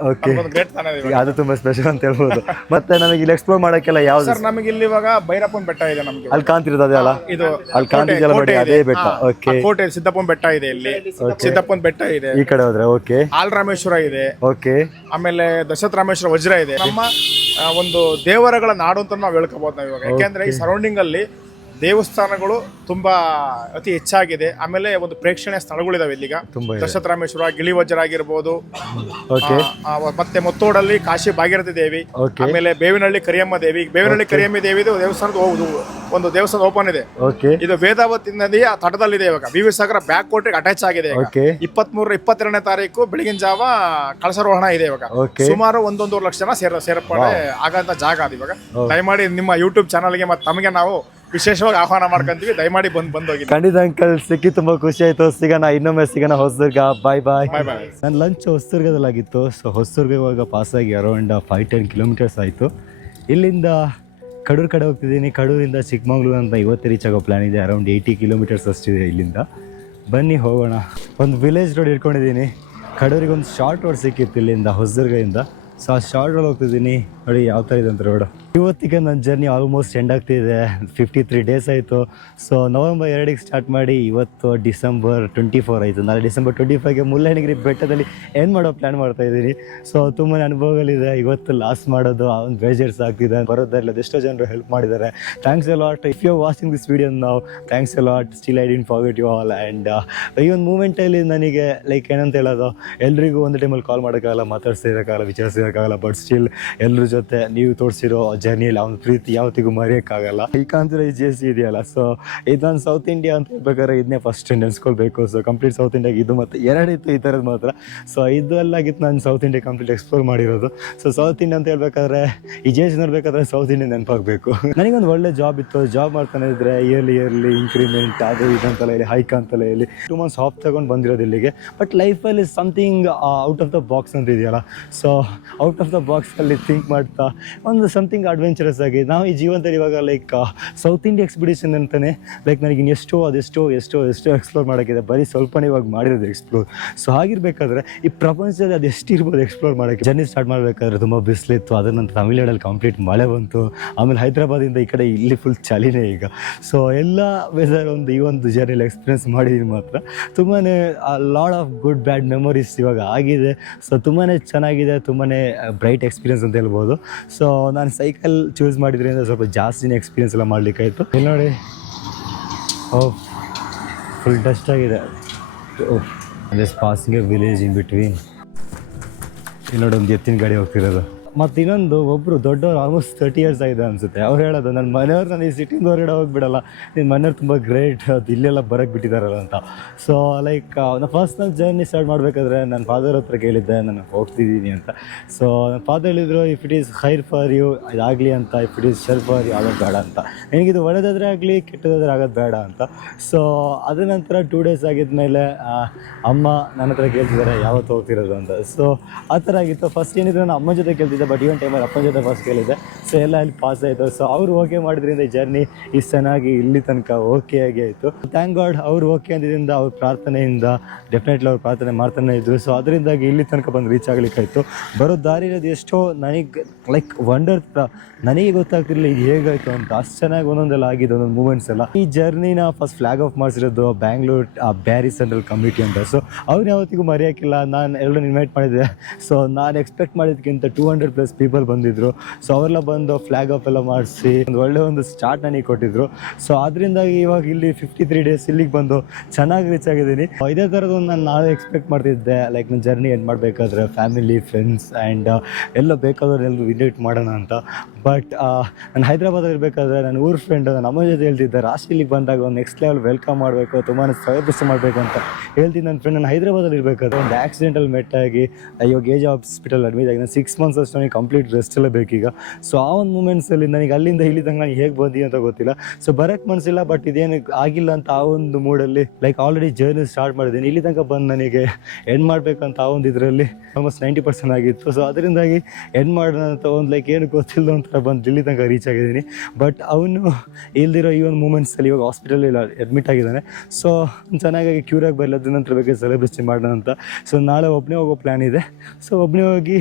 ಗ್ರೇಟ್ ತಾನೇ ಇವಾಗ. ಅದು ತುಂಬಾ ಸ್ಪೆಷಲ್ ಅಂತ ಹೇಳ್ಬೋದು. ಮತ್ತೆ ನಮಗೆ ಇಲ್ಲಿ ಎಕ್ಸ್ಪ್ಲೋರ್ ಮಾಡಕ್ಕೆಲ್ಲ ಯಾವ್ದು ಸರ್ ನಮಗೆ ಇಲ್ಲಿ ಇವಾಗ ಭೈರಪ್ಪನ ಬೆಟ್ಟ ಇದೆ ನಮ್ಗೆ. ಅಲ್ಲಿ ಕಾಣ್ತಿರೋದು ಅದೇ ಅಲ್ಲ, ಇದು ಅಲ್ಲಿ ಕಾಣ್ತಿದೆಯಲ್ಲ ನೋಡಿ ಅದೇ ಬೆಟ್ಟ. ಓಕೆ ಕೋಟೆ ಸಿದ್ದಪ್ಪನ ಬೆಟ್ಟ ಇದೆ ಇಲ್ಲಿ. ಸಿದ್ದಪ್ಪನ ಬೆಟ್ಟ ಇದೆ ಈ ಕಡೆ ಹೋದ್ರೆ. ಓಕೆ ಆಲ್ರಾಮೇಶ್ವರ ಇದೆ. ಓಕೆ ಆಮೇಲೆ ದಶರಥರಾಮೇಶ್ವರ ವಜ್ರ ಇದೆ. ನಮ್ಮ ಒಂದು ದೇವರಗಳ ನಾಡು ಅಂತ ನಾವು ಹೇಳ್ಕೋಬಹುದು ನಾವು ಇವಾಗ. ಯಾಕೆಂದ್ರೆ ಈ ಸರೌಂಡಿಂಗ್ ಅಲ್ಲಿ ದೇವಸ್ಥಾನಗಳು ತುಂಬಾ ಅತಿ ಹೆಚ್ಚಾಗಿದೆ. ಆಮೇಲೆ ಒಂದು ಪ್ರೇಕ್ಷಣೀಯ ಸ್ಥಳಗಳಿದಾವೆ ಇಲ್ಲಿಗ. ದಶರಥರಾಮೇಶ್ವರ, ಗಿಳಿವಜ್ರ ಆಗಿರ್ಬೋದು. ಮತ್ತೆ ಮುತ್ತೋಡಲ್ಲಿ ಕಾಶಿ ಭಾಗೀರಥಿ ದೇವಿ, ಆಮೇಲೆ ಬೇವಿನಹಳ್ಳಿ ಕರಿಯಮ್ಮ ದೇವಿ. ಬೇವಿನಹಳ್ಳಿ ಕರಿಯಮ್ಮ ದೇವಿ ದೇವಸ್ಥಾನದ ಒಂದು ದೇವಸ್ಥಾನ ಓಪನ್ ಇದೆ. ಇದು ವೇದಾವತಿ ನದಿಯ ತಟದಲ್ಲಿದೆ ಇವಾಗ. ವಿ ಸಾಗರ ಬ್ಯಾಕ್ ಕೋಟೆಗೆ ಅಟ್ಯಾಚ್ ಆಗಿದೆ. 22ನೇ ತಾರೀಕು ಬೆಳಗಿನ ಜಾವ ಕಳಸಾರೋಹಣ ಇದೆ ಇವಾಗ. ಸುಮಾರು 1.5 ಲಕ್ಷ ಜನ ಸೇರ್ಪಡೆ ಆಗಂತ ಜಾಗ ಅದು ಇವಾಗ. ದಯಮಾಡಿ ನಿಮ್ಮ ಯೂಟ್ಯೂಬ್ ಚಾನಲ್ಗೆ ಮತ್ತೆ ತಮಗೆ ನಾವು ವಿಶೇಷವಾಗಿ ಆಹ್ವಾನ ಮಾಡ್ಕೊಂತೀವಿ. ದಯಮಾಡಿ ಬಂದೋಗಿ. ಖಂಡಿತ ಅಂಕಲ್, ಸಿಕ್ಕಿ ತುಂಬಾ ಖುಷಿ ಆಯ್ತು. ಸಿಗೋಣ, ಇನ್ನೊಮ್ಮೆ ಸಿಗೋಣ ಹೊಸದುರ್ಗ. ಬಾಯ್ ಬಾಯ್. ನನ್ನ ಲಂಚ್ ಹೊಸದುರ್ಗದಲ್ಲಾಗಿತ್ತು. ಸೊ ಹೊಸದುರ್ಗ ಇವಾಗ ಪಾಸ್ ಆಗಿ ಅರೌಂಡ್ 5-10 ಕಿಲೋಮೀಟರ್ಸ್ ಆಯಿತು. ಇಲ್ಲಿಂದ ಕಡೂರು ಕಡೆ ಹೋಗ್ತಿದ್ದೀನಿ. ಕಡೂರಿಂದ ಚಿಕ್ಕಮಂಗ್ಳೂರು ಅಂತ ಇವತ್ತು ರೀಚ್ ಆಗೋ ಪ್ಲ್ಯಾನ್ ಇದೆ. ಅರೌಂಡ್ 80 ಕಿಲೋಮೀಟರ್ಸ್ ಅಷ್ಟಿದೆ ಇಲ್ಲಿಂದ. ಬನ್ನಿ ಹೋಗೋಣ. ಒಂದು ವಿಲೇಜ್ ರೋಡ್ ಇಟ್ಕೊಂಡಿದ್ದೀನಿ. ಕಡೂರಿಗೆ ಒಂದು ಶಾರ್ಟ್ ರೋಡ್ ಸಿಕ್ಕಿತ್ತು ಇಲ್ಲಿಂದ ಹೊಸದುರ್ಗದಿಂದ. ಸೊ ಆ ಶಾರ್ಟ್ ರೋಡ್ ಹೋಗ್ತಿದ್ದೀನಿ. ನೋಡಿ ಯಾವ ಥರ ಇದೆ ಅಂತ ರೋಡು. ಇವತ್ತಿಗೆ ನನ್ನ ಜರ್ನಿ ಆಲ್ಮೋಸ್ಟ್ ಎಂಡ್ ಆಗ್ತಿದೆ. 53 ಡೇಸ್ ಆಯಿತು. ಸೊ ನವೆಂಬರ್ 2ಗೆ ಸ್ಟಾರ್ಟ್ ಮಾಡಿ ಇವತ್ತು ಡಿಸೆಂಬರ್ 24 ಆಯಿತು. ನಾಳೆ ಡಿಸೆಂಬರ್ 25ಗೆ ಮುಳ್ಳಯ್ಯನಗಿರಿ ಬೆಟ್ಟದಲ್ಲಿ ಏನು ಮಾಡೋ ಪ್ಲ್ಯಾನ್ ಮಾಡ್ತಾಯಿದ್ದೀನಿ. ಸೊ ತುಂಬಾ ಅನುಭವಗಳಿದೆ. ಇವತ್ತು ಲಾಸ್ಟ್ ಮಾಡೋದು ಒಂದು ಬೇಜಾರ್ಸ್ ಆಗ್ತಿದೆ. ಬರೋದಾಗಲಿ ಅದೆಷ್ಟೋ ಜನರು ಹೆಲ್ಪ್ ಮಾಡಿದ್ದಾರೆ. Thanks a lot. If you watching this video ನಾವು, thanks a lot. Still I didn't forget you all. And ಈ ಒಂದು ಮೂಮೆಂಟಲ್ಲಿ ನನಗೆ ಲೈಕ್ ಏನಂತ ಹೇಳೋದು, ಎಲ್ರಿಗೂ ಒಂದು ಟೈಮಲ್ಲಿ ಕಾಲ್ ಮಾಡೋಕ್ಕಾಗಲ್ಲ, ಮಾತಾಡ್ಸಿರೋಕ್ಕಾಗಲ್ಲ, ವಿಚಾರಿಸಿರೋಕ್ಕಾಗಲ್ಲ. ಬಟ್ ಸ್ಟಿಲ್ ಎಲ್ಲರ ಜೊತೆ ನೀವು ತೋರಿಸಿರೋ ಜರ್ನಿಯಲ್ಲಿ ಅವ್ನ ಪ್ರೀತಿ ಯಾವತ್ತಿಗೂ ಮರೆಯೋಕ್ಕಾಗಲ್ಲ. ಈ ಕಾಂತಿರ ಈ JC ಇದೆಯಲ್ಲ, ಸೊ ಇದು ನಾನು ಸೌತ್ ಇಂಡಿಯಾ ಅಂತ ಹೇಳ್ಬೇಕಾದ್ರೆ ಇದನ್ನೇ ಫಸ್ಟ್ ನೆನೆಸ್ಕೊಳ್ಬೇಕು. ಸೊ ಕಂಪ್ಲೀಟ್ ಸೌತ್ ಇಂಡಿಯಾಗೆ ಇದು ಮತ್ತು 2 ಇತ್ತು ಈ ಥರದ್ದು ಮಾತ್ರ. ಸೊ ಇದೆಲ್ಲಾಗಿತ್ತು ನಾನು ಸೌತ್ ಇಂಡಿಯಾ ಕಂಪ್ಲೀಟ್ ಎಕ್ಸ್ಪ್ಲೋರ್ ಮಾಡಿರೋದು. ಸೊ ಸೌತ್ ಇಂಡಿಯಾ ಅಂತ ಹೇಳ್ಬೇಕಾದ್ರೆ ಈ JC ನೋಡ್ಬೇಕಾದ್ರೆ ಸೌತ್ ಇಂಡಿಯಾ ನೆನಪಾಗಬೇಕು. ನನಗೊಂದು ಒಳ್ಳೆ ಜಾಬ್ ಇತ್ತು. ಜಾಬ್ ಮಾಡ್ತಾನೆ ಇದ್ದರೆ ಇಯರ್ಲಿ ಇಂಕ್ರಿಮೆಂಟ್ ಅದು ಇದಂತೆಲ್ಲ ಹೇಳಿ, ಹೈಕ್ ಅಂತೆಲ್ಲ ಹೇಳಿ 2 ಮಂತ್ಸ್ ಆಫ್ ತಗೊಂಡು ಬಂದಿರೋದು ಇಲ್ಲಿಗೆ. ಬಟ್ ಲೈಫಲ್ಲಿ something out of the box ಅಂತ ಇದೆಯಲ್ಲ, ಸೊ ಔಟ್ ಆಫ್ ದ ಬಾಕ್ಸಲ್ಲಿ ಥಿಂಕ್ ಮಾಡ್ತಾ ಒಂದು ಸಮಥಿಂಗ್ ಅಡ್ವೆಂಚರಸ್ ಆಗಿ ನಾವು ಈ ಜೀವನದಲ್ಲಿ ಇವಾಗ ಲೈಕ್ ಸೌತ್ ಇಂಡಿಯಾ ಎಕ್ಸ್ಪಿಡಿಷನ್ ಅಂತಲೇ ಲೈಕ್ ನನಗೆ ಇನ್ನೆಷ್ಟೋ ಎಕ್ಸ್ಪ್ಲೋರ್ ಮಾಡೋಕ್ಕಿದೆ. ಬರೀ ಸ್ವಲ್ಪನೇ ಇವಾಗ ಮಾಡಿರೋದು ಎಕ್ಸ್ಪ್ಲೋರ್. ಸೊ ಹಾಗಿರ್ಬೇಕಾದ್ರೆ ಈ ಪ್ರಪಂಚದಲ್ಲಿ ಅದು ಎಷ್ಟಿರ್ಬೋದು ಎಕ್ಸ್ಪ್ಲೋರ್ ಮಾಡೋಕ್ಕೆ. ಜರ್ನಿ ಸ್ಟಾರ್ಟ್ ಮಾಡಬೇಕಾದ್ರೆ ತುಂಬ ಬಿಸಿಲಿತ್ತು. ಅದರ ನಂತರ ತಮಿಳ್ನಾಡಲ್ಲಿ ಕಂಪ್ಲೀಟ್ ಮಳೆ ಬಂತು. ಆಮೇಲೆ ಹೈದ್ರಾಬಾದಿಂದ ಈ ಕಡೆ ಇಲ್ಲಿ ಫುಲ್ ಚಳಿನೇ ಈಗ. ಸೊ ಎಲ್ಲ ವೆದರ್ ಈ ಒಂದು ಜರ್ನಿಲಿ ಎಕ್ಸ್ಪೀರಿಯನ್ಸ್ ಮಾಡಿದ್ದೀನಿ. ಮಾತ್ರ ತುಂಬಾ lot of good bad memories ಇವಾಗ ಆಗಿದೆ. ಸೊ ತುಂಬಾ ಚೆನ್ನಾಗಿದೆ, ತುಂಬಾ ಬ್ರೈಟ್ ಎಕ್ಸ್ಪೀರಿಯನ್ಸ್ ಅಂತ ಹೇಳ್ಬೋದು. ಸೊ ನಾನು ಸೈಕಲ್ ಚೂಸ್ ಮಾಡಿದ್ರಿಂದ ಸ್ವಲ್ಪ ಜಾಸ್ತಿನೇ ಎಕ್ಸ್ಪೀರಿಯನ್ಸ್ ಎಲ್ಲ ಮಾಡಲಿಕ್ಕಾಯಿತು. ಇಲ್ಲಿ ನೋಡಿ, ಫುಲ್ ಡಸ್ಟ್ ಆಗಿದೆ. Just passing A village in between. ಇಲ್ಲಿ ನೋಡಿ ಒಂದು ಎತ್ತಿನ ಗಾಡಿ ಹೋಗ್ತಿರೋದು. ಮತ್ತು ಇನ್ನೊಂದು ಒಬ್ಬರು ದೊಡ್ಡವರು ಆಲ್ಮೋಸ್ಟ್ 30 years ಆಗಿದೆ ಅನಿಸುತ್ತೆ. ಅವ್ರು ಹೇಳೋದು ನನ್ನ ಮನೆಯವ್ರು ನಾನು ಈ ಸಿಟಿಯಿಂದ ಹೊರಗಡೆ ಹೋಗಿಬಿಡಲ್ಲ, ನಿಮ್ಮ ಮನೆಯವ್ರು ತುಂಬ ಗ್ರೇಟ್, ಅದು ಇಲ್ಲೆಲ್ಲ ಬರೋಕ್ಕೆ ಬಿಟ್ಟಿದ್ದಾರಲ್ಲ ಅಂತ. ಸೊ ಲೈಕ್ ನಾನು ಫಸ್ಟ್ ನಾನು ಜರ್ನಿ ಸ್ಟಾರ್ಟ್ ಮಾಡಬೇಕಾದ್ರೆ ನನ್ನ ಫಾದರ್ ಹತ್ರ ಕೇಳಿದ್ದೆ ನಾನು ಹೋಗ್ತಿದ್ದೀನಿ ಅಂತ. ಸೊ ನನ್ನ ಫಾದರ್ ಹೇಳಿದರು, if it is higher for you ಇದಾಗಲಿ ಅಂತ, if it is shell for you ಆಗೋದು ಬೇಡ ಅಂತ, ನನಗಿದು ಒಳ್ಳೆದಾದರೆ ಆಗಲಿ ಕೆಟ್ಟದಾದರೆ ಆಗೋದು ಬೇಡ ಅಂತ. ಸೊ ಅದ ನಂತರ 2 days ಆಗಿದ್ಮೇಲೆ ಅಮ್ಮ ನನ್ನ ಹತ್ರ ಕೇಳ್ತಿದ್ದಾರೆ ಯಾವತ್ತು ಹೋಗ್ತಿರೋದು ಅಂತ. ಸೊ ಆ ಥರ ಆಗಿತ್ತು. ಫಸ್ಟ್ ಏನಿದ್ರು ನಾನು ಅಮ್ಮನ ಜೊತೆ ಕೇಳ್ತಿದ್ದೆ, ಬಟ್ ಈವನ್ ಟೈಮಲ್ಲಿ ಅಪ್ಪನ ಜೊತೆ ಫಸ್ಟ್ ಕೇಳಿದ್ದೆ. ಸೊ ಎಲ್ಲ ಅಲ್ಲಿ ಪಾಸ್ ಆಯಿತು. ಸೊ ಅವರು ಓಕೆ ಮಾಡಿದ್ರಿಂದ ಈ ಜರ್ನಿ ಇಷ್ಟು ಚೆನ್ನಾಗಿ ಇಲ್ಲಿ ತನಕ ಓಕೆ ಆಗಿ ಆಯಿತು. ಥ್ಯಾಂಕ್ ಗಾಡ್ ಅವ್ರು ಓಕೆ ಅಂದಿದ್ದರಿಂದ, ಅವ್ರ ಪ್ರಾರ್ಥನೆಯಿಂದ ಡೆಫಿನೆಟ್ಲಿ ಅವ್ರು ಪ್ರಾರ್ಥನೆ ಮಾಡ್ತಾನೆ ಇದ್ದರು. ಸೊ ಅದರಿಂದಾಗಿ ಇಲ್ಲಿ ತನಕ ಬಂದು ರೀಚ್ ಆಗಲಿಕ್ಕಾಯಿತು. ಬರೋ ದಾರಿ ಇರೋದು ಎಷ್ಟೋ ನನಗೆ ಲೈಕ್ ವಂಡರ್. ನನಗೆ ಗೊತ್ತಾಗ್ತಿರಲಿಲ್ಲ ಇದು ಹೇಗಾಯಿತು ಅಂತ. ಅಷ್ಟು ಚೆನ್ನಾಗಿ ಒಂದೊಂದೆಲ್ಲ ಆಗಿದೆ, ಒಂದೊಂದು ಮೂಮೆಂಟ್ಸ್ ಎಲ್ಲ. ಈ ಜರ್ನಿನ ಫಸ್ಟ್ ಫ್ಲಾಗ್ ಆಫ್ ಮಾಡಿಸಿರೋದು ಬ್ಯಾಂಗ್ಳೂರ್ ಬ್ಯಾರಿ ಸೆಂಟ್ರಲ್ ಕಮಿಟಿ ಅಂತ. ಸೊ ಅವ್ರು ಯಾವತ್ತಿಗೂ ಮರೆಯೋಕ್ಕಿಲ್ಲ. ನಾನು ಎಲ್ಲರೂ ಇನ್ವೈಟ್ ಮಾಡಿದ್ದೆ. ಸೊ ನಾನು ಎಕ್ಸ್ಪೆಕ್ಟ್ ಮಾಡಿದ್ದಕ್ಕಿಂತ 200 ಪ್ಲಸ್ ಪೀಪಲ್ ಬಂದಿದ್ರು. ಸೊ ಅವರೆಲ್ಲ ಬಂದು ಫ್ಲಾಗ್ ಆಫ್ ಎಲ್ಲ ಮಾಡಿಸಿ ಒಂದು ಒಳ್ಳೆ ಒಂದು ಸ್ಟಾರ್ಟ್ ನನಗೆ ಕೊಟ್ಟಿದ್ರು. ಸೊ ಅದರಿಂದಾಗಿ ಇವಾಗ ಇಲ್ಲಿ 53 ಡೇಸ್ ಇಲ್ಲಿಗೆ ಬಂದು ಚೆನ್ನಾಗಿ ರೀಚ್ ಆಗಿದ್ದೀನಿ. ಇದೇ ಥರದೊಂದು ನಾನು ನಾಳೆ ಎಕ್ಸ್ಪೆಕ್ಟ್ ಮಾಡ್ತಿದ್ದೆ, ಲೈಕ್ ನನ್ನ ಜರ್ನಿ ಎಂಡ್ ಮಾಡಬೇಕಾದ್ರೆ ಫ್ಯಾಮಿಲಿ ಫ್ರೆಂಡ್ಸ್ ಆ್ಯಂಡ್ ಎಲ್ಲ ಬೇಕಾದವ್ರು ಎಲ್ಲರೂ ವಿಸಿಟ್ ಮಾಡೋಣ ಅಂತ. ಬಟ್ ನಾನು ಹೈದ್ರಾಬಾದಲ್ಲಿ ಇರಬೇಕಾದ್ರೆ ನನ್ನ ಊರ ಫ್ರೆಂಡ್ ನನ್ನ ಅಮ್ಮ ಜೊತೆ ಹೇಳ್ತಿದ್ದೆ, ರಾಶಿಲಿಗೆ ಬಂದಾಗ ಒಂದು ನೆಕ್ಸ್ಟ್ ಲೆವೆಲ್ ವೆಲ್ಕಮ್ ಮಾಡಬೇಕು, ತುಂಬಾ ಸೆಲೆಬ್ರೇಷನ್ ಮಾಡಬೇಕು ಅಂತ ಹೇಳ್ತಿದ್ದೆ. ನನ್ನ ಫ್ರೆಂಡ್ ನಾನು ಹೈದ್ರಾಬಾದಲ್ಲಿ ಇರಬೇಕಾದ್ರೆ ಒಂದು ಆಕ್ಸಿಡೆಂಟಲ್ಲಿ ಮೆಟ್ಟಾಗಿ ಇವಾಗ ಏಜ್ ಹಾಸ್ಪಿಟಲ್ ಅಡ್ಮಿಟ್ ಆಗಿ ನಾನು 6 months ಅಷ್ಟು ನನಗೆ ಕಂಪ್ಲೀಟ್ ರೆಸ್ಟ್ ಎಲ್ಲ ಬೇಕೀಗ. ಸೊ ಆ ಒಂದು ಮೂಮೆಂಟ್ಸಲ್ಲಿ ನನಗೆ ಅಲ್ಲಿಂದ ಇಲ್ಲಿ ತನಕ ನಾನು ಹೇಗೆ ಬಂದಿ ಅಂತ ಗೊತ್ತಿಲ್ಲ. ಸೊ ಬರೋಕ್ಕೆ ಮನಸ್ಸಿಲ್ಲ, ಬಟ್ ಇದೇನು ಆಗಿಲ್ಲ ಅಂತ ಆ ಒಂದು ಮೂಡಲ್ಲಿ ಲೈಕ್ ಆಲ್ರೆಡಿ ಜರ್ನಿ ಸ್ಟಾರ್ಟ್ ಮಾಡಿದ್ದೀನಿ. ಇಲ್ಲಿ ತನಕ ಬಂದು ನನಗೆ ಎಂಡ್ ಮಾಡಬೇಕಂತ ಆ ಒಂದು ಇದರಲ್ಲಿ ಆಲ್ಮೋಸ್ಟ್ 90% ಆಗಿತ್ತು. ಸೊ ಅದರಿಂದಾಗಿ ಎಂಡ್ ಮಾಡೋಣ ಅಂತ ಒಂದು ಲೈಕ್ ಏನು ಗೊತ್ತಿಲ್ಲ ಒಂಥರ ಬಂದು ಇಲ್ಲಿ ತನಕ ರೀಚ್ ಆಗಿದ್ದೀನಿ. ಬಟ್ ಅವನು ಇಲ್ದಿರೋ ಈ ಒಂದು ಮೂಮೆಂಟ್ಸಲ್ಲಿ ಇವಾಗ ಹಾಸ್ಪಿಟಲ್ ಅಡ್ಮಿಟ್ ಆಗಿದ್ದಾನೆ. ಸೊ ಚೆನ್ನಾಗಿ ಕ್ಯೂರ್ ಆಗಿ ಬರಲಿ, ಅದ್ರ ನಂತರ ಬಗ್ಗೆ ಸೆಲೆಬ್ರೇಷನ್ ಮಾಡೋಣ ಅಂತ. ಸೊ ನಾಳೆ ಒಬ್ಬನೇ ಹೋಗೋ ಪ್ಲ್ಯಾನ್ ಇದೆ. ಸೊ ಒಬ್ಬನೇ ಹೋಗಿ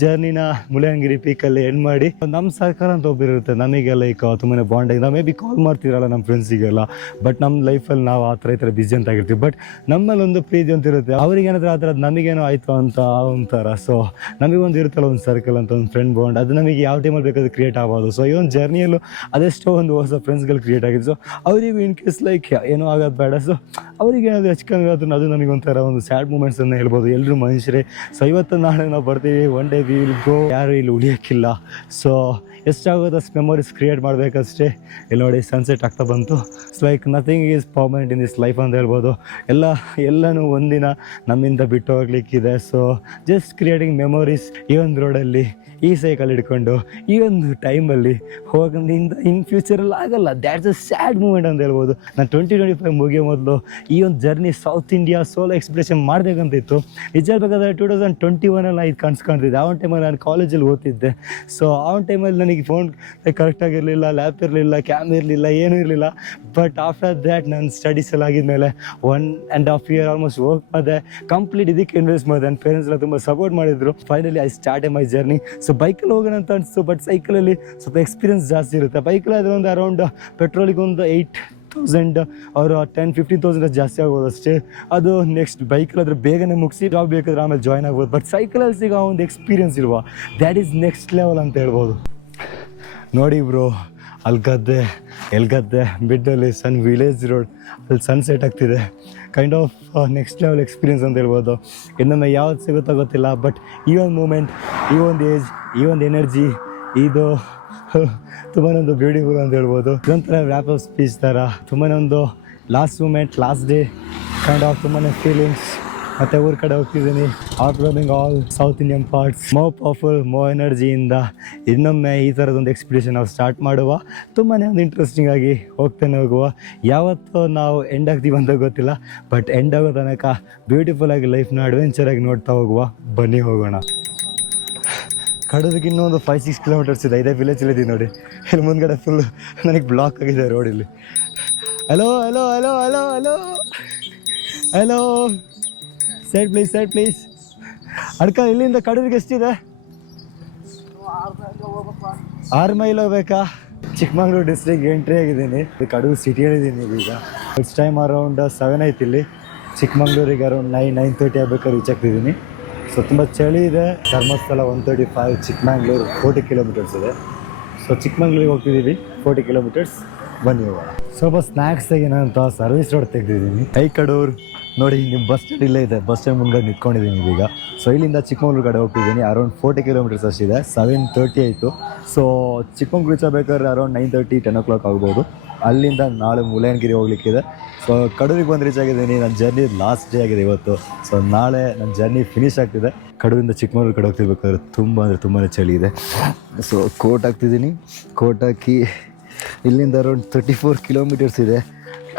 ಜರ್ನಿನ ಮುಳ್ಳಯ್ಯನಗಿರಿ ಪೀಕಲ್ಲಿ ಎಂಡ್ ಮಾಡಿ ನಮ್ಮ ಸರ್ಕಾರ ಅಂತ ಒಬ್ಬಿರುತ್ತೆ ನಮಗೆ ಲೈಕ್ ತುಂಬಾ ಬಾಂಡ್ ಆಗಿ ನಾವು ಮೇ ಬಿ ಕಾಲ್ ಮಾಡ್ತಿರಲ್ಲ ನಮ್ಮ ಫ್ರೆಂಡ್ಸಿಗೆಲ್ಲ. ಬಟ್ ನಮ್ಮ ಲೈಫಲ್ಲಿ ನಾವು ಆ ಥರ ಬಿಸಿ ಅಂತ ಆಗಿರ್ತೀವಿ. ಬಟ್ ನಮ್ಮಲ್ಲಿ ಒಂದು ಪ್ರೀತಿ ಅಂತ ಇರುತ್ತೆ, ಅವ್ರಿಗೇನಾದ್ರೂ ಆ ಥರ ನಮಗೇನೋ ಆಯಿತು ಅಂತ ಒಂಥರ. ಸೊ ನಮಗೊಂದು ಇರುತ್ತಲ್ಲ ಒಂದು ಸರ್ಕಲ್ ಅಂತ ಒಂದು ಫ್ರೆಂಡ್ ಬಾಂಡ್, ಅದು ನಮಗೆ ಯಾವ ಟೈಮಲ್ಲಿ ಬೇಕಾದ್ರೂ ಕ್ರಿಯೇಟ್ ಆಗ್ಬೋದು. ಸೊ ಈ ಒಂದು ಜರ್ನಿಯಲ್ಲೂ ಅದೆಷ್ಟೋ ಒಂದು ಹೊಸ ಫ್ರೆಂಡ್ಸ್ಗಳು ಕ್ರಿಯೇಟ್ ಆಗಿದೆ. ಸೊ ಅವರಿಗೂ ಇನ್ ಕೇಸ್ ಲೈಕ್ ಏನೋ ಆಗೋದು ಬೇಡ. ಸೊ ಅವ್ರಿಗೆ ಏನಾದರೂ ಹೆಚ್ಚು ಅದು ನನಗೆ ಒಂಥರ ಒಂದು ಸ್ಯಾಡ್ ಮೂಮೆಂಟ್ಸ್ ಅಂತ ಹೇಳ್ಬೋದು. ಎಲ್ಲರೂ ಮನುಷ್ಯರೇ. ಸೊ ಇವತ್ತು ನಾಳೆ ನಾವು ಬರ್ತೀವಿ, one day we will go, ಯಾರು ಇಲ್ಲಿ ಉಳಿಯೋಕ್ಕಿಲ್ಲ. ಸೊ ಎಷ್ಟಾಗೋದು ಅಷ್ಟು ಮೆಮೊರೀಸ್ ಕ್ರಿಯೇಟ್ ಮಾಡಬೇಕಷ್ಟೇ. ಇಲ್ಲಿ ನೋಡಿ ಸನ್ಸೆಟ್ ಆಗ್ತಾ ಬಂತು. It's like nothing is permanent in this life ಅಂತ ಹೇಳ್ಬೋದು. ಎಲ್ಲನೂ ಒಂದಿನ ನಮ್ಮಿಂದ ಬಿಟ್ಟು ಹೋಗ್ಲಿಕ್ಕಿದೆ. ಸೊ ಜಸ್ಟ್ ಕ್ರಿಯೇಟಿಂಗ್ ಮೆಮೊರೀಸ್ ಈ ಒಂದು ರೋಡಲ್ಲಿ ಈ ಸೈಕಲ್ ಹಿಡ್ಕೊಂಡು ಈ ಒಂದು ಟೈಮಲ್ಲಿ ಹೋಗೋದ್ರಿಂದ ಇನ್ ಫ್ಯೂಚರಲ್ಲಿ ಆಗಲ್ಲ. ದ್ಯಾಟ್ಸ್ ಅ ಸ್ಯಾಡ್ ಮೂಮೆಂಟ್ ಅಂತ ಹೇಳ್ಬೋದು. ನಾನು 2025 ಮುಗಿಯೋ ಮೊದಲು ಈ ಒಂದು journey South India solo expression ಮಾಡಬೇಕಂತಿತ್ತು. ನಿಜ ಹೇಳ್ಬೇಕಾದ್ರೆ 2021 ಇದು ಕಾಣಿಸ್ಕೊಂಡಿದ್ದೆ. ಆ ಒಂದು ಟೈಮಲ್ಲಿ ನಾನು ಕಾಲೇಜಲ್ಲಿ ಓದ್ತಿದ್ದೆ. ಸೊ ಆ ಒಂದು ಟೈಮಲ್ಲಿ ನನಗೆ ಫೋನ್ ಕರೆಕ್ಟಾಗಿರಲಿಲ್ಲ, ಲ್ಯಾಪ್ ಇರಲಿಲ್ಲ, ಕ್ಯಾಮ್ ಇರಲಿಲ್ಲ, ಏನೂ ಇರಲಿಲ್ಲ. ಬಟ್ ಆಫ್ಟರ್ ದ್ಯಾಟ್ ನನ್ನ ಸ್ಟಡೀಸ್ ಎಲ್ಲ ಆಗಿದ್ಮೇಲೆ 1.5 year ಆಲ್ಮೋಸ್ಟ್ ವರ್ಕ್ ಮಾಡಿದೆ, ಕಂಪ್ಲೀಟ್ ಇದಕ್ಕೆ ಇನ್ವೆಸ್ಟ್ ಮಾಡಿದೆ. ನನ್ನ ಪೇರೆಂಟ್ಸ್ ಎಲ್ಲ ತುಂಬ ಸಪೋರ್ಟ್ ಮಾಡಿದರು. Finally I started my journey. So ಬೈಕಲ್ಲಿ ಹೋಗೋಣ ಅಂತ ಅನಿಸ್ತು, ಬಟ್ ಸೈಕಲಲ್ಲಿ ಸ್ವಲ್ಪ ಎಕ್ಸ್ಪೀರಿಯನ್ಸ್ ಜಾಸ್ತಿ ಇರುತ್ತೆ. ಬೈಕಲ್ಲಿ ಆದರೆ ಒಂದು ಅರೌಂಡ್ ಪೆಟ್ರೋಲಿಗೆ ಒಂದು 8,000 ಅವರು 10-15,000 ಜಾಸ್ತಿ ಆಗ್ಬೋದು ಅಷ್ಟೇ. ಅದು ನೆಕ್ಸ್ಟ್ ಬೈಕಲ್ಲಾದರೆ ಬೇಗನೆ ಮುಗಿಸಿ ಜಾಬ್ ಬೇಕಾದ್ರೆ ಆಮೇಲೆ ಜಾಯ್ನ್ ಆಗ್ಬೋದು. ಬಟ್ ಸೈಕಲಲ್ಲಿ ಸಿಗೋ ಒಂದು ಎಕ್ಸ್ಪೀರಿಯನ್ಸ್ ಇಲ್ವಾ, ದ್ಯಾಟ್ ಈಸ್ ನೆಕ್ಸ್ಟ್ ಲೆವೆಲ್ ಅಂತ ಹೇಳ್ಬೋದು. ನೋಡಿ ಬ್ರೋ, ಅಲ್ಲಿ ಗದ್ದೆ ಮಿಡ್ಡಲ್ಲಿ ವಿಲೇಜ್ ರೋಡ್, ಅಲ್ಲಿ ಸನ್ಸೆಟ್ ಆಗ್ತಿದೆ. Kind of next level experience ಅಂತ ಹೇಳ್ಬೋದು. ಇನ್ನೊಮ್ಮೆ ಯಾವ್ದು ಸಿಗುತ್ತೋ ಗೊತ್ತಿಲ್ಲ. ಬಟ್ ಈ ಒಂದು ಮೂಮೆಂಟ್, ಈ ಒಂದು ಏಜ್, ಈ ಒಂದು ಎನರ್ಜಿ, ಇದು ತುಂಬಾ ಒಂದು ಬ್ಯೂಟಿಫುಲ್ ಅಂತ ಹೇಳ್ಬೋದು. ಇದೊಂಥರ ರ್ಯಾಪ್ ಆಫ್ ಸ್ಪೀಚ್ ಥರ ತುಂಬಾ ಒಂದು last moment, last day kind of ತುಂಬಾ ಫೀಲಿಂಗ್ಸ್. ಮತ್ತು ಊರ ಕಡೆ ಹೋಗ್ತಿದ್ದೀನಿ. After running all South Indian parts, more powerful, more ಎನರ್ಜಿಯಿಂದ ಇನ್ನೊಮ್ಮೆ ಈ ಥರದೊಂದು ಎಕ್ಸ್ಪಿಡಿಷನ್ ನಾವು ಸ್ಟಾರ್ಟ್ ಮಾಡುವ. ತುಂಬಾ ಒಂದು ಇಂಟ್ರೆಸ್ಟಿಂಗ್ ಆಗಿ ಹೋಗ್ತಾನೆ ಹೋಗುವ. ಯಾವತ್ತೂ ನಾವು ಎಂಡ್ ಆಗ್ತೀವಿ ಅಂತ ಗೊತ್ತಿಲ್ಲ, ಬಟ್ ಎಂಡ್ ಆಗೋ ತನಕ ಬ್ಯೂಟಿಫುಲ್ಲಾಗಿ ಲೈಫ್ನ ಅಡ್ವೆಂಚರಾಗಿ ನೋಡ್ತಾ ಹೋಗುವ. ಬನ್ನಿ ಹೋಗೋಣ. ಕಡೋದಕ್ಕೆ ಇನ್ನೊಂದು 5-6 kilometers ಇದೆ. ಇದೇ ವಿಲೇಜಲ್ಲಿದ್ದೀವಿ ನೋಡಿ. ಇಲ್ಲಿ ಮುಂದ್ಗಡೆ ಫುಲ್ ನನಗೆ ಬ್ಲಾಕ್ ಆಗಿದೆ ರೋಡ್. ಇಲ್ಲಿ hello hello hello hello hello hello side please. ಅಡ್ಕ ಇಲ್ಲಿಂದ ಕಡೂರಿಗೆ ಎಷ್ಟಿದೆ? 6 ಮೈಲ್ ಹೋಗ್ಬೇಕಾ? ಚಿಕ್ಕಮಂಗ್ಳೂರು ಡಿಸ್ಟ್ರಿಕ್ಟ್ ಎಂಟ್ರಿ ಆಗಿದ್ದೀನಿ. ಕಡೂರು ಸಿಟಿಯಲ್ಲಿದ್ದೀನಿ ಈಗ. ಇಟ್ಸ್ ಟೈಮ್ ಅರೌಂಡ್ 7 ಆಯ್ತು. ಇಲ್ಲಿ ಚಿಕ್ಕಮಂಗ್ಳೂರಿಗೆ ಅರೌಂಡ್ 9-9:30 ಆಗ್ಬೇಕಾದ್ರೆ ರೀಚ್ ಆಗ್ತಿದ್ದೀನಿ. ಸೊ ತುಂಬ ಚಳಿ ಇದೆ. ಧರ್ಮಸ್ಥಳ 135, ಚಿಕ್ಕಮಂಗ್ಳೂರು 40 kilometers ಇದೆ. ಸೊ ಚಿಕ್ಕಮಂಗ್ಳೂರಿಗೆ ಹೋಗ್ತಿದ್ದೀವಿ 40 kilometers. ಬನ್ನಿ ಹೋಗೋಣ. ಸ್ವಲ್ಪ ಸ್ನ್ಯಾಕ್ಸ್ ತೆಗಿನಂತ ಸರ್ವಿಸ್ ರೋಡ್ ತೆಗೆದಿದ್ದೀನಿ. ಕಡೂರು ನೋಡಿ, ನಿಮ್ಮ ಬಸ್ ಸ್ಟ್ಯಾಂಡ್ ಇಲ್ಲೇ ಇದೆ. ಬಸ್ ಸ್ಟ್ಯಾಂಡ್ ಮುಂದೆ ನಿಂತ್ಕೊಂಡಿದ್ದೀನಿ ಈಗ. ಸೊ ಇಲ್ಲಿಂದ ಚಿಕ್ಕಮಂಗ್ಳೂರು ಕಡೆ ಹೋಗ್ತಿದ್ದೀನಿ. Around 40 kilometers ಅಷ್ಟಿದೆ. 7:30 ಆಯಿತು. ಸೊ ಚಿಕ್ಕಮಂಗ್ಳೂರು ರೀಚ್ ಆಗಬೇಕಾದ್ರೆ ಅರೌಂಡ್ 9:30-10 o'clock ಆಗ್ಬೋದು. ಅಲ್ಲಿಂದ ನಾಳೆ ಮುಳ್ಳಯ್ಯನಗಿರಿ ಹೋಗ್ಲಿಕ್ಕಿದೆ. ಸೊ ಕಡೂರಿಗೆ ಬಂದು ರೀಚ್ ಆಗಿದ್ದೀನಿ. ನನ್ನ ಜರ್ನಿ ಲಾಸ್ಟ್ ಡೇ ಆಗಿದೆ ಇವತ್ತು. ಸೊ ನಾಳೆ ನನ್ನ ಜರ್ನಿ ಫಿನಿಶ್ ಆಗ್ತಿದೆ. ಕಡೂರಿಂದ ಚಿಕ್ಕಮಂಗ್ಳೂರು ಕಡೆ ಹೋಗ್ತಿರ್ಬೇಕಾದ್ರೆ ತುಂಬಾ ಚಳಿ ಇದೆ. ಸೊ ಕೋಟ್ ಹಾಕ್ತಿದ್ದೀನಿ. ಕೋಟ್ ಹಾಕಿ ಇಲ್ಲಿಂದ ಅರೌಂಡ್ 34 kilometers ಇದೆ.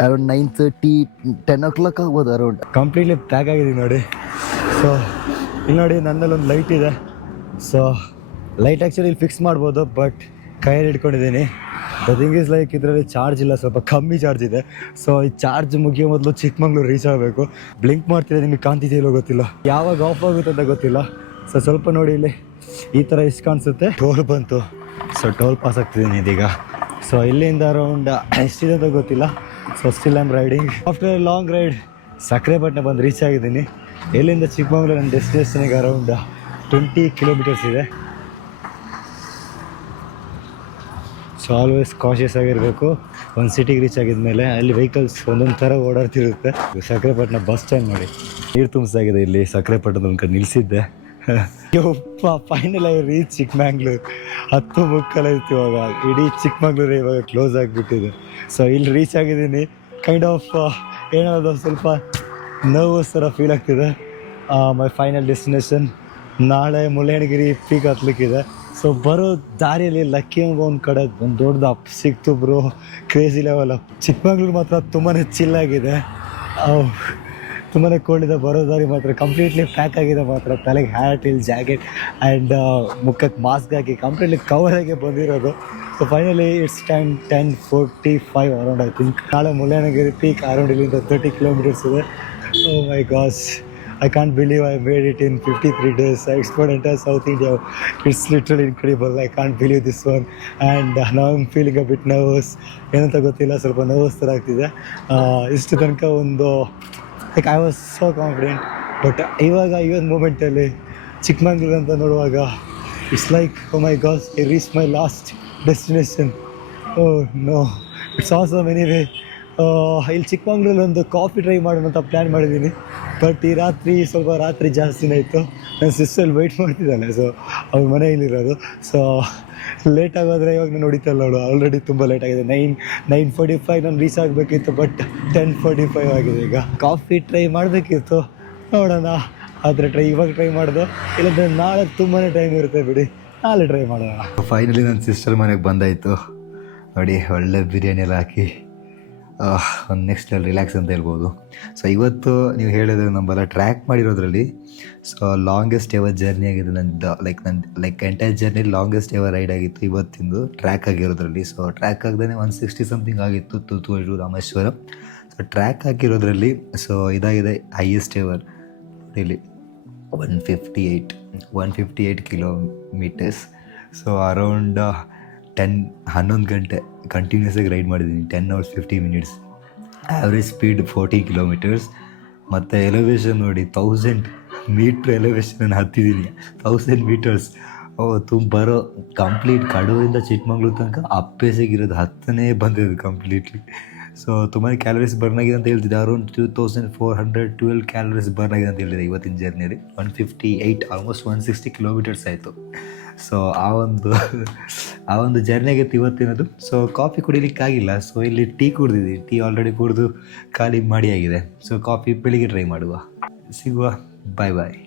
ಅರೌಂಡ್ 9:30-10 o'clock ಆಗ್ಬೋದು ಅರೌಂಡ್. ಕಂಪ್ಲೀಟ್ಲಿ ಪ್ಯಾಕ್ ಆಗಿದ್ದೀನಿ ನೋಡಿ. ಸೊ ಇಲ್ಲಿ ನೋಡಿ, ನನ್ನಲ್ಲಿ ಒಂದು ಲೈಟ್ ಇದೆ. ಸೊ ಲೈಟ್ ಆ್ಯಕ್ಚುಲಿ ಇಲ್ಲಿ ಫಿಕ್ಸ್ ಮಾಡ್ಬೋದು, ಬಟ್ ಕೈಯಲ್ಲಿ ಇಟ್ಕೊಂಡಿದ್ದೀನಿ. ದ ಥಿಂಗ್ ಈಸ್ ಲೈಕ್ ಇದರಲ್ಲಿ ಚಾರ್ಜ್ ಇಲ್ಲ, ಸ್ವಲ್ಪ ಕಮ್ಮಿ ಚಾರ್ಜ್ ಇದೆ. ಸೊ ಈ ಚಾರ್ಜ್ ಮುಗಿಯೋ ಮೊದಲು ಚಿಕ್ಕಮಂಗ್ಳೂರು ರೀಚ್ ಆಗಬೇಕು. ಬ್ಲಿಂಕ್ ಮಾಡ್ತಿದೆ, ನಿಮಗೆ ಕಾಣ್ತಿದೆಯಲ್ಲೋ ಗೊತ್ತಿಲ್ಲ, ಯಾವಾಗ ಆಫ್ ಆಗುತ್ತೆ ಅಂತ ಗೊತ್ತಿಲ್ಲ. ಸೊ ಸ್ವಲ್ಪ ನೋಡಿ, ಇಲ್ಲಿ ಈ ಥರ ಇಷ್ಟು ಕಾಣಿಸುತ್ತೆ. ಟೋಲ್ ಬಂತು. ಸೊ ಟೋಲ್ ಪಾಸ್ ಆಗ್ತಿದ್ದೀನಿ ಇದೀಗ. ಸೊ ಇಲ್ಲಿಂದ ಅರೌಂಡ್ ಎಷ್ಟಿದೆ ಅಂತ ಗೊತ್ತಿಲ್ಲ. So still I'm riding after a long ride. Sakkarepatna ಬಂದು ರೀಚ್ ಆಗಿದ್ದೀನಿ. ಇಲ್ಲಿಂದ ಚಿಕ್ಕಮಂಗ್ಳೂರು ನನ್ನ ಡೆಸ್ಟಿನೇಷನ್ಗೆ ಅರೌಂಡ್ 20 kilometers ಇದೆ. ಸೊ ಆಲ್ವೇಸ್ ಕಾಷಿಯಸ್ ಆಗಿರಬೇಕು. ಒಂದು ಸಿಟಿಗೆ ರೀಚ್ ಆಗಿದ್ಮೇಲೆ ಅಲ್ಲಿ ವೆಹಿಕಲ್ಸ್ ಒಂದೊಂದು ಥರ ಓಡಾಡ್ತಿರುತ್ತೆ. ಸಕ್ರೆಪಟ್ಟಣ ಬಸ್ ಸ್ಟ್ಯಾಂಡ್ ನೋಡಿ, ನೀರು ತುಂಬಿಸಾಗಿದೆ ಇಲ್ಲಿ. ಸಕ್ರೆಪಟ್ಟಣದ ಒಂದು ಕಡೆ ನಿಲ್ಲಿಸಿದ್ದೆ. ಯಪ್ಪ ಫೈನಲ್ ಆಗಿ ರೀಚ್ ಚಿಕ್ಕಮಂಗ್ಳೂರು. 10 ಮುಕ್ಕಾಲಾಯ್ತು ಇವಾಗ. ಇಡೀ ಚಿಕ್ಕಮಂಗ್ಳೂರು ಇವಾಗ ಕ್ಲೋಸ್ ಆಗಿಬಿಟ್ಟಿದೆ. ಸೊ ಇಲ್ಲಿ ರೀಚ್ ಆಗಿದ್ದೀನಿ. ಕೈಂಡ್ ಆಫ್ ಏನಾದ್ರು ಸ್ವಲ್ಪ ನರ್ವಸ್ ಥರ ಫೀಲ್ ಆಗ್ತಿದೆ. ಮೈ ಫೈನಲ್ ಡೆಸ್ಟಿನೇಷನ್ ನಾಳೆ ಮುಳ್ಳಯ್ಯನಗಿರಿ ಪೀಕ್ ಹತ್ಲಿಕ್ಕಿದೆ. ಸೊ ಬರೋ ದಾರಿಯಲ್ಲಿ ಲಕ್ಕಿ ಎಂಬ ಒಂದು ಕಡೆ ಒಂದು ದೊಡ್ಡದು ಅಪ್ ಸಿಕ್ತು bro. Crazy level up. Chikmagalur ಮಾತ್ರ ತುಂಬಾ ಚಿಲ್ಲಾಗಿದೆ, ತುಂಬಾ ಕೋಲ್ಡ್ ಇದೆ. ಬರೋ ದಾರಿ ಮಾತ್ರ ಕಂಪ್ಲೀಟ್ಲಿ ಪ್ಯಾಕ್ ಆಗಿದೆ ಮಾತ್ರ. ತಲೆಗೆ ಹ್ಯಾಟ್, ಇಲ್ಲಿ ಜಾಕೆಟ್ ಆ್ಯಂಡ್ ಮುಖಕ್ಕೆ ಮಾಸ್ಕ್ ಹಾಕಿ ಕಂಪ್ಲೀಟ್ಲಿ ಕವರ್ ಆಗಿ ಬಂದಿರೋದು. So finally it's 10:45 around I think. ನಾಳೆ ಮುಳ್ಳಯ್ಯನಗಿರಿ ಪೀಕ್ ಅರೌಂಡ್ ಇಲ್ಲಿಂದ 30 ಕಿಲೋಮೀಟರ್ಸ್ ಇದೆ. ಓ my Gauss, I can't believe I made it in 53 days. I explored entire South India. It's literally incredible. I can't believe this one. And now I'm feeling a bit nervous. ಏನಂತ ಗೊತ್ತಿಲ್ಲ, ಸ್ವಲ್ಪ nervous ಥರ ಆಗ್ತಿದೆ. ಇಷ್ಟು ತನಕ ಒಂದು like I was so confident. But ಇವಾಗ ಈ ಒಂದು ಮೂಮೆಂಟಲ್ಲಿ ಚಿಕ್ಕಮಂಗ್ಳೂರು ಅಂತ ನೋಡುವಾಗ it's like oh my gosh, I reach my last destination. Oh no, it's awesome anyway. ಇಲ್ಲಿ ಚಿಕ್ಕಮಂಗ್ಳೂರಲ್ಲಿ ಒಂದು ಕಾಫಿ ಟ್ರೈ ಮಾಡೋಣ ಅಂತ ಪ್ಲ್ಯಾನ್ ಮಾಡಿದ್ದೀನಿ. ಬಟ್ ಈ ಸ್ವಲ್ಪ ರಾತ್ರಿ ಜಾಸ್ತಿನೇ ಇತ್ತು. ನನ್ನ ಸಿಸ್ಟರ್ ವೆಯ್ಟ್ ಮಾಡ್ತಿದ್ದಾಳೆ. ಸೊ ಅವ್ರ ಮನೆಯಲ್ಲಿರೋದು. ಸೊ ಲೇಟ್ ಆಗೋದ್ರೆ ಇವಾಗ ನಾನು ಹೊಡಿತಲ್ಲ ಅವಳು. ಆಲ್ರೆಡಿ ತುಂಬ ಲೇಟ್ ಆಗಿದೆ. 9:45 ನಾನು ರೀಚ್ ಆಗಬೇಕಿತ್ತು. ಬಟ್ 10:45 ಆಗಿದೆ ಈಗ. ಕಾಫಿ ಟ್ರೈ ಮಾಡಬೇಕಿತ್ತು, ನೋಡೋಣ. ಆದರೆ ಇವಾಗ ಟ್ರೈ ಮಾಡೋದು, ಇಲ್ಲಾಂದರೆ ನಾಳೆ ತುಂಬಾ ಟೈಮ್ ಇರುತ್ತೆ ಬಿಡಿ, ನಾಳೆ ಟ್ರೈ ಮಾಡೋಣ. ಫೈನಲಿ ನನ್ನ ಸಿಸ್ಟರ್ ಮನೆಗೆ ಬಂದಾಯಿತು ನೋಡಿ. ಒಳ್ಳೆ ಬಿರಿಯಾನಿ ಎಲ್ಲ ಹಾಕಿ ಒಂದು ನೆಕ್ಸ್ಟ್ ಲೆವೆಲ್ ರಿಲ್ಯಾಕ್ಸ್ ಅಂತ ಹೇಳ್ಬೋದು. ಸೊ ಇವತ್ತು ನೀವು ಹೇಳಿದ್ರೆ ನಮ್ಮೆಲ್ಲ ಟ್ರ್ಯಾಕ್ ಮಾಡಿರೋದ್ರಲ್ಲಿ ಸೊ ಲಾಂಗೆಸ್ಟ್ ಎವರ್ ಜರ್ನಿ ಆಗಿದೆ ನಂದು. Like entire journey longest ever ride ಆಗಿತ್ತು ಇವತ್ತಿಂದು ಟ್ರ್ಯಾಕ್ ಆಗಿರೋದ್ರಲ್ಲಿ. ಸೊ ಟ್ರ್ಯಾಕ್ ಆಗದೇ 160 ಸಮಥಿಂಗ್ ಆಗಿತ್ತು ತುತ್ತೂರು ರಾಮೇಶ್ವರ. ಸೊ ಟ್ರ್ಯಾಕ್ ಹಾಕಿರೋದ್ರಲ್ಲಿ ಸೊ ಇದಾಗಿದೆ ಹೈಯೆಸ್ಟ್ ಎವರ್ ಇಲ್ಲಿ 158 ಕಿಲೋಮೀಟರ್ಸ್. ಸೊ ಅರೌಂಡ್ 11 ಗಂಟೆ ಕಂಟಿನ್ಯೂಸ್ ಆಗಿ ರೈಡ್ ಮಾಡಿದ್ದೀನಿ. 10 hours 50 minutes. Average speed 40 kilometers. ಮತ್ತು ಎಲಿವೇಶನ್ ನೋಡಿ, 1000 ಮೀಟ್ರ್ ಎಲಿವೇಶನ್ ಹತ್ತಿದ್ದೀನಿ. 1000 meters. ಬರೋ ಕಂಪ್ಲೀಟ್ ಕಡೂರಿಂದ ಚಿಕ್ಕಮಂಗ್ಳೂರು ತನಕ ಅಪ್ಪೇಸಿಗಿರೋದು ಹತ್ತನೇ ಬಂದಿರೋದು ಕಂಪ್ಲೀಟ್ಲಿ. ಸೊ ತುಂಬಾ ಕ್ಯಾಲರೀಸ್ ಬರ್ನ್ ಆಗಿದೆ ಅಂತ ಹೇಳ್ತಿದ್ದೆ. ಅರೌಂಡ್ 2412 ಕ್ಯಾಲರೀಸ್ ಬರ್ನ್ ಆಗಿದೆ ಅಂತ ಹೇಳಿದೆ ಇವತ್ತಿನ ಜರ್ನಿಯಲ್ಲಿ. 158 ಆಲ್ಮೋಸ್ಟ್ 160 kilometers ಆಯಿತು. ಸೊ ಆ ಒಂದು ಜರ್ನಿ ಆಗಿತ್ತು ಇವತ್ತಿನದು. ಸೊ ಕಾಫಿ ಕುಡಿಲಿಕ್ಕಾಗಿಲ್ಲ. ಸೊ ಇಲ್ಲಿ ಟೀ ಕುಡಿದಿದ್ದೀನಿ. ಟೀ ಆಲ್ರೆಡಿ ಕುಡಿದು ಖಾಲಿ ಮಾಡಿ ಆಗಿದೆ. ಸೊ ಕಾಫಿ ಬೆಳಿಗ್ಗೆ ಟ್ರೈ ಮಾಡುವ. ಸಿಗುವ. ಬಾಯ್ ಬಾಯ್.